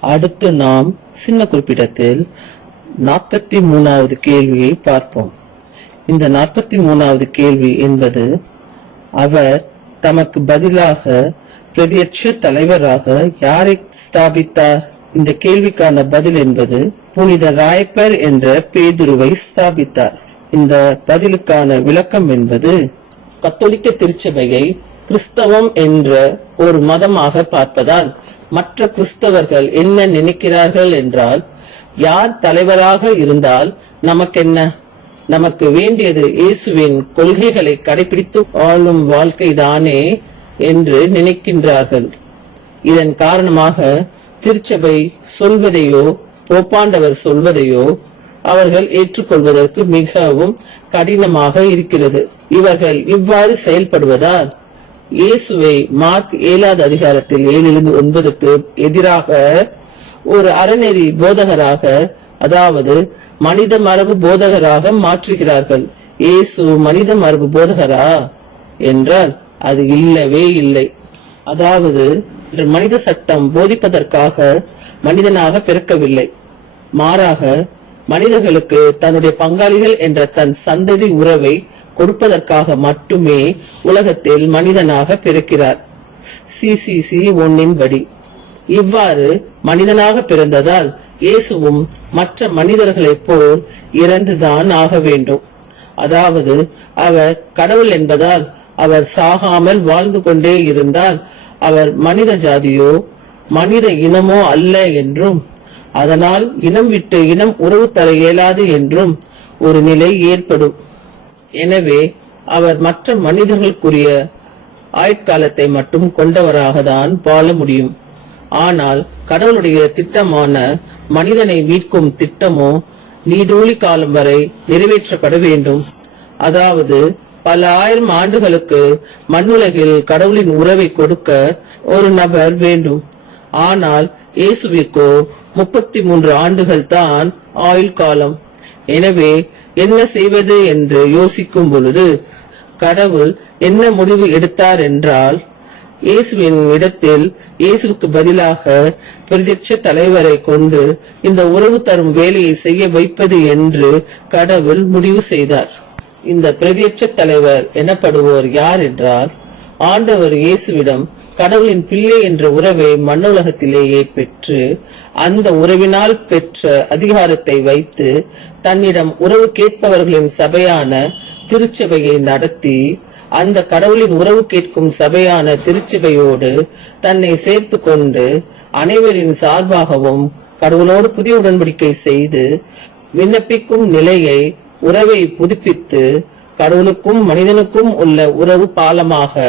அடுத்து நாம் சின்ன குறிப்பிடத்தில் நாற்பத்தி மூணாவது கேள்வியை பார்ப்போம். இந்த நாற்பத்தி மூணாவது கேள்வி என்பது அவர் தமக்கு பதிலாக பிரதியட்ச தலைவராக யாரை ஸ்தாபித்தார்? இந்த கேள்விக்கான பதில் என்பது புனித ராயப்பர் என்ற பேதுருவை ஸ்தாபித்தார். இந்த பதிலுக்கான விளக்கம் என்பது கத்தோலிக்க திருச்சபையை கிறிஸ்தவம் என்ற ஒரு மதமாக பார்ப்பதால் மற்ற கிறிஸ்தவர்கள் என்ன நினைக்கிறார்கள் என்றால் யார் தலைவராக இருந்தால் நமக்கென்ன? நமக்கு வேண்டியது இயேசுவின் கொள்கைகளை கடைபிடித்து வாழும் வாழ்க்கைதானே என்று நினைக்கின்றார்கள். இதன் காரணமாக திருச்சபை சொல்வதையோ போப்பாண்டவர் சொல்வதையோ அவர்கள் ஏற்றுக்கொள்வதற்கு மிகவும் கடினமாக இருக்கிறது. இவர்கள் இவ்வாறு செயல்படுவதால் இயேசுவை மார்க் ஏழாவது அதிகாரத்தில் ஏழிலிருந்து ஒன்பதுக்கு எதிராக ஒரு அறநெறி போதகராக அதாவது மனித மரபு போதகராக மாற்றுகிறார்கள். இயேசு மனித மரபு போதகரா? என்றால் அது இல்லவே இல்லை. அதாவது மனித சட்டம் போதிப்பதற்காக மனிதனாக பிறக்கவில்லை. மாறாக மனிதர்களுக்கு தன்னுடைய பங்காளிகள் என்ற தன் சந்ததி உறவை கொடுப்பதற்காக மட்டுமே உலகத்தில் மனிதனாக பிறக்கிறார். சிசிசி ஒன்னின் படி. இவ்வாறு மனிதனாக பிறந்ததால் இயேசுவும் மற்ற மனிதர்களைப் போல் இறந்துதான் ஆக வேண்டும். அதாவது அவர் கடவுள் என்பதால் அவர் சாகாமல் வாழ்ந்து கொண்டே இருந்தால் அவர் மனித ஜாதியோ மனித இனமோ அல்ல என்றும் அதனால் இனம் விட்டு இனம் உறவு தர இயலாது என்றும் ஒரு நிலை ஏற்படும். எனவே அவர் மற்ற மனிதர்களுக்குரிய ஆயுட்காலத்தை மட்டும் கொண்டவராக தான் வாழ முடியும். ஆனால் கடவுளுடைய திட்டமான மனிதனை மீட்கும் திட்டமோ நீடூழி காலம் வரை நிறைவேற்றப்பட வேண்டும். அதாவது பல ஆயிரம் ஆண்டுகளுக்கு மண்ணுலகில் கடவுளின் உறவை கொடுக்க ஒரு நபர் வேண்டும். ஆனால் இயேசுவிற்கோ முப்பத்தி மூன்று ஆண்டுகள் தான் ஆயுள் காலம் எனவே என்ன செய்வது என்று யோசிக்கும் பொழுது கடவுள் என்ன முடிவு எடுத்தார் என்றால் இயேசுவின் இடத்தில் இயேசுவுக்கு பதிலாக பிரத்யட்ச தலைவரை கொண்டு இந்த உறவு தரும் வேலையை செய்ய வைப்பது என்று கடவுள் முடிவு செய்தார். இந்த பிரதியட்ச தலைவர் எனப்படுவோர் யார் என்றால் ஆண்டவர் இயேசுவிடம் கடவுளின் பிள்ளை என்ற உறவை மண்ணுலகத்திலேயே பெற்று அந்த உறவினால் பெற்ற அதிகாரத்தை வைத்து தன்னிடம் உறவு கேட்பவர்களின் சபையான திருச்சபையை நடத்தி அந்த கடவுளின் உறவு கேட்கும் சபையான திருச்சபையோடு தன்னை சேர்த்து கொண்டு அனைவரின் சார்பாகவும் கடவுளோடு புதிய உடன்படிக்கை செய்து விண்ணப்பிக்கும் நிலையை உறவை புதுப்பித்து கடவுளுக்கும் மனிதனுக்கும் உள்ள உறவு பாலமாக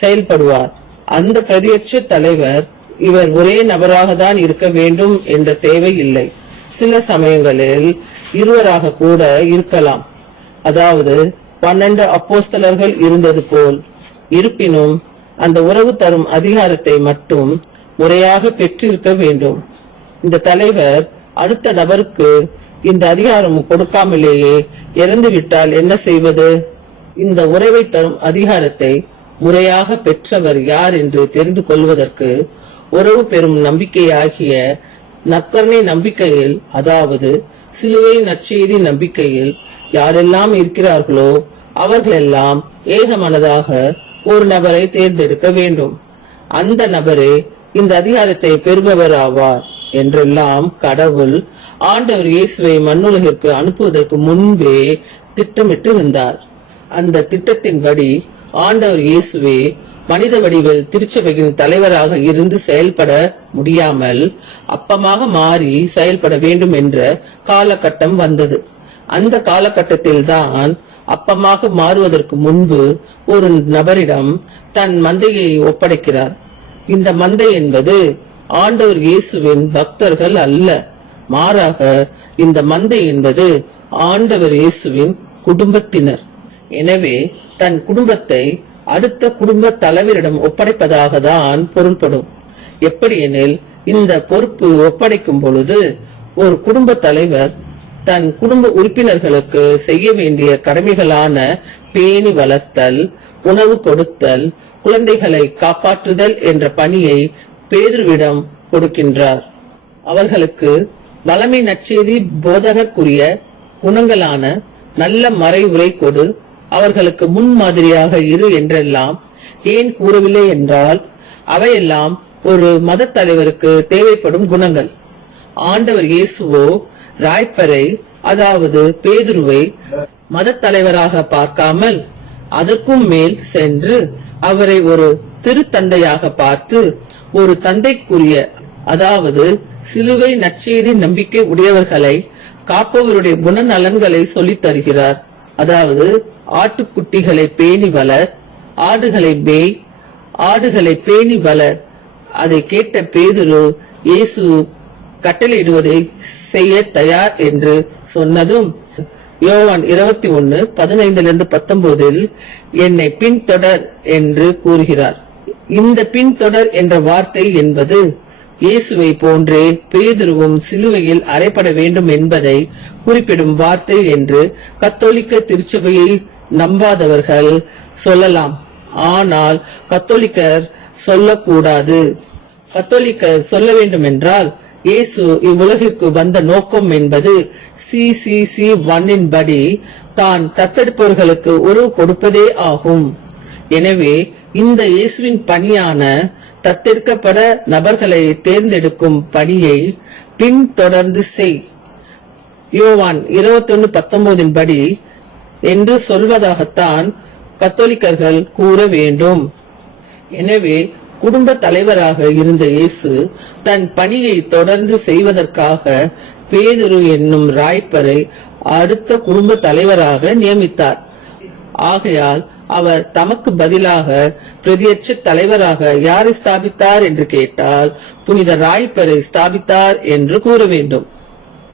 செயல்படுவார். அந்த பிரதியட்ச தலைவர் இவர் ஒரே நபராக தான் இருக்க வேண்டும் என்ற தேவை இல்லை. சில சமயங்களில் இருவராக கூட இருக்கலாம். அதாவது பன்னெண்டு அப்போஸ்தலர்கள் இருந்தது போல். இருப்பினும் அந்த உறவு தரும் அதிகாரத்தை மட்டும் முறையாக பெற்றிருக்க வேண்டும். இந்த தலைவர் அடுத்த நபருக்கு இந்த அதிகாரம் கொடுக்காமலேயே இறந்து விட்டால் என்ன செய்வது? இந்த உறவை தரும் அதிகாரத்தை முறையாக பெற்றவர் யார் என்று தெரிந்து கொள்வதற்கு உறவு பெறும் நம்பிக்கையாகிய நற்கருணை நம்பிக்கையில் அதாவது சிலுவை நற்செய்தி நம்பிக்கையில் யாரெல்லாம் இருக்கிறார்களோ அவர்களெல்லாம் ஏக மனதாக ஒரு நபரை தேர்ந்தெடுக்க வேண்டும். அந்த நபரே இந்த அதிகாரத்தை பெறுபவர் ஆவார் என்றெல்லாம் கடவுள் ஆண்டவர் இயேசுவை மண்ணுலகிற்கு அனுப்புவதற்கு முன்பே திட்டமிட்டு இருந்தார் அந்த திட்டத்தின்படி ஆண்டவர் இயேசுவே மனித வடிவில் திருச்சபையின் தலைவராக இருந்து செயல்பட முடியாமல் அப்பமாக மாறி செயல்பட வேண்டும் என்ற காலகட்டம் வந்தது. அந்த காலகட்டத்தில் தான் அப்பமாக மாறுவதற்கு முன்பு ஒரு நபரிடம் தன் மந்தையை ஒப்படைக்கிறார். இந்த மந்தை என்பது ஆண்டவர் இயேசுவின் பக்தர்கள் அல்ல. மாறாக இந்த மந்தை என்பது ஆண்டவர் இயேசுவின் குடும்பத்தினர். எனவே தன் குடும்பத்தை அடுத்த குடும்ப தலைவரிடம் ஒப்படைப்பதாக தான் பொருள்படும். எப்படியெனில் இந்த பொறுப்பு ஒப்படைக்கும் பொழுது ஒரு குடும்ப தலைவர் தன் குடும்ப உறுப்பினர்களுக்கு செய்ய வேண்டிய கடமைகளான பேணி வளர்த்தல் உணவு கொடுத்தல் குழந்தைகளை காப்பாற்றுதல் என்ற பணியை பேதுருவிடம் கொடுக்கின்றார். அவர்களுக்கு வளமை நச்செய்தி போதகக்குரிய குணங்களான நல்ல மறைவுரை கொடு அவர்களுக்கு முன்மாதிரியாக இரு என்றெல்லாம் ஏன் கூறவில்லை என்றால் அவையெல்லாம் ஒரு மத தலைவருக்கு தேவைப்படும் குணங்கள். ஆண்டவர் இயேசுவோ ராய்ப்பரை அதாவது பேதுருவை மத தலைவராக பார்க்காமல் அதற்கும் மேல் சென்று அவரை ஒரு திருத்தந்தையாக பார்த்து ஒரு தந்தைக்குரிய அதாவது சிலுவை நற்செய்தி நம்பிக்கை உடையவர்களை காப்பவருடைய குணநலன்களை சொல்லித் தருகிறார். அதாவது ஆட்டுக்குட்டிகளை பேணி வளர் ஆடுகளை மேய் ஆடுகளை பேணி வளர். அதை கேட்ட பேதுரு இயேசு கட்டளையிடுவதை செய்ய தயார் என்று சொன்னதும் யோவான் இருபத்தி ஒன்னு பதினைந்திலிருந்து பத்தொன்பதில் என்னை பின்தொடர் என்று கூறுகிறார். இந்த பின்தொடர் என்ற வார்த்தை என்பது இயேசுவை போன்றே பேதுருவும் சிலுவையில் அறைப்பட வேண்டும் என்பதை குறிப்பிடும் வார்த்தை என்று கத்தோலிக்க திருச்சபையை நம்பாதவர்கள் சொல்லலாம். ஆனால் கத்தோலிக்கர் சொல்லக்கூடாது. கத்தோலிக்கர் சொல்ல வேண்டும் என்றால் இயேசு இவ்வுலகிற்கு வந்த நோக்கம் என்பது சி சி சி ஒன்னின் படி தான் தத்தெடுப்பவர்களுக்கு உறவு கொடுப்பதே ஆகும். எனவே இந்த இயேசுவின் பணியான தத்தெடுக்கப்பட நபர்களை தேர்ந்தெடுக்கும் பணியை பின்தொடர்ந்து செய். யோவான் இருபத்தொன்னு பத்தொன்பதின் படி என்று சொல்வதாகத்தான் கத்தோலிக்கர்கள் கூற வேண்டும். எனவே குடும்ப தலைவராக இருந்த இயேசு தன் பணியை தொடர்ந்து செய்வதற்காக பேதுரு என்னும் ராய்ப்பரை அடுத்த குடும்ப தலைவராக நியமித்தார். ஆகையால் அவர் தமக்கு பதிலாக பிரதியட்ச தலைவராக யாரை ஸ்தாபித்தார் என்று கேட்டால் புனித ராய்ப்பரை ஸ்தாபித்தார் என்று கூற வேண்டும்.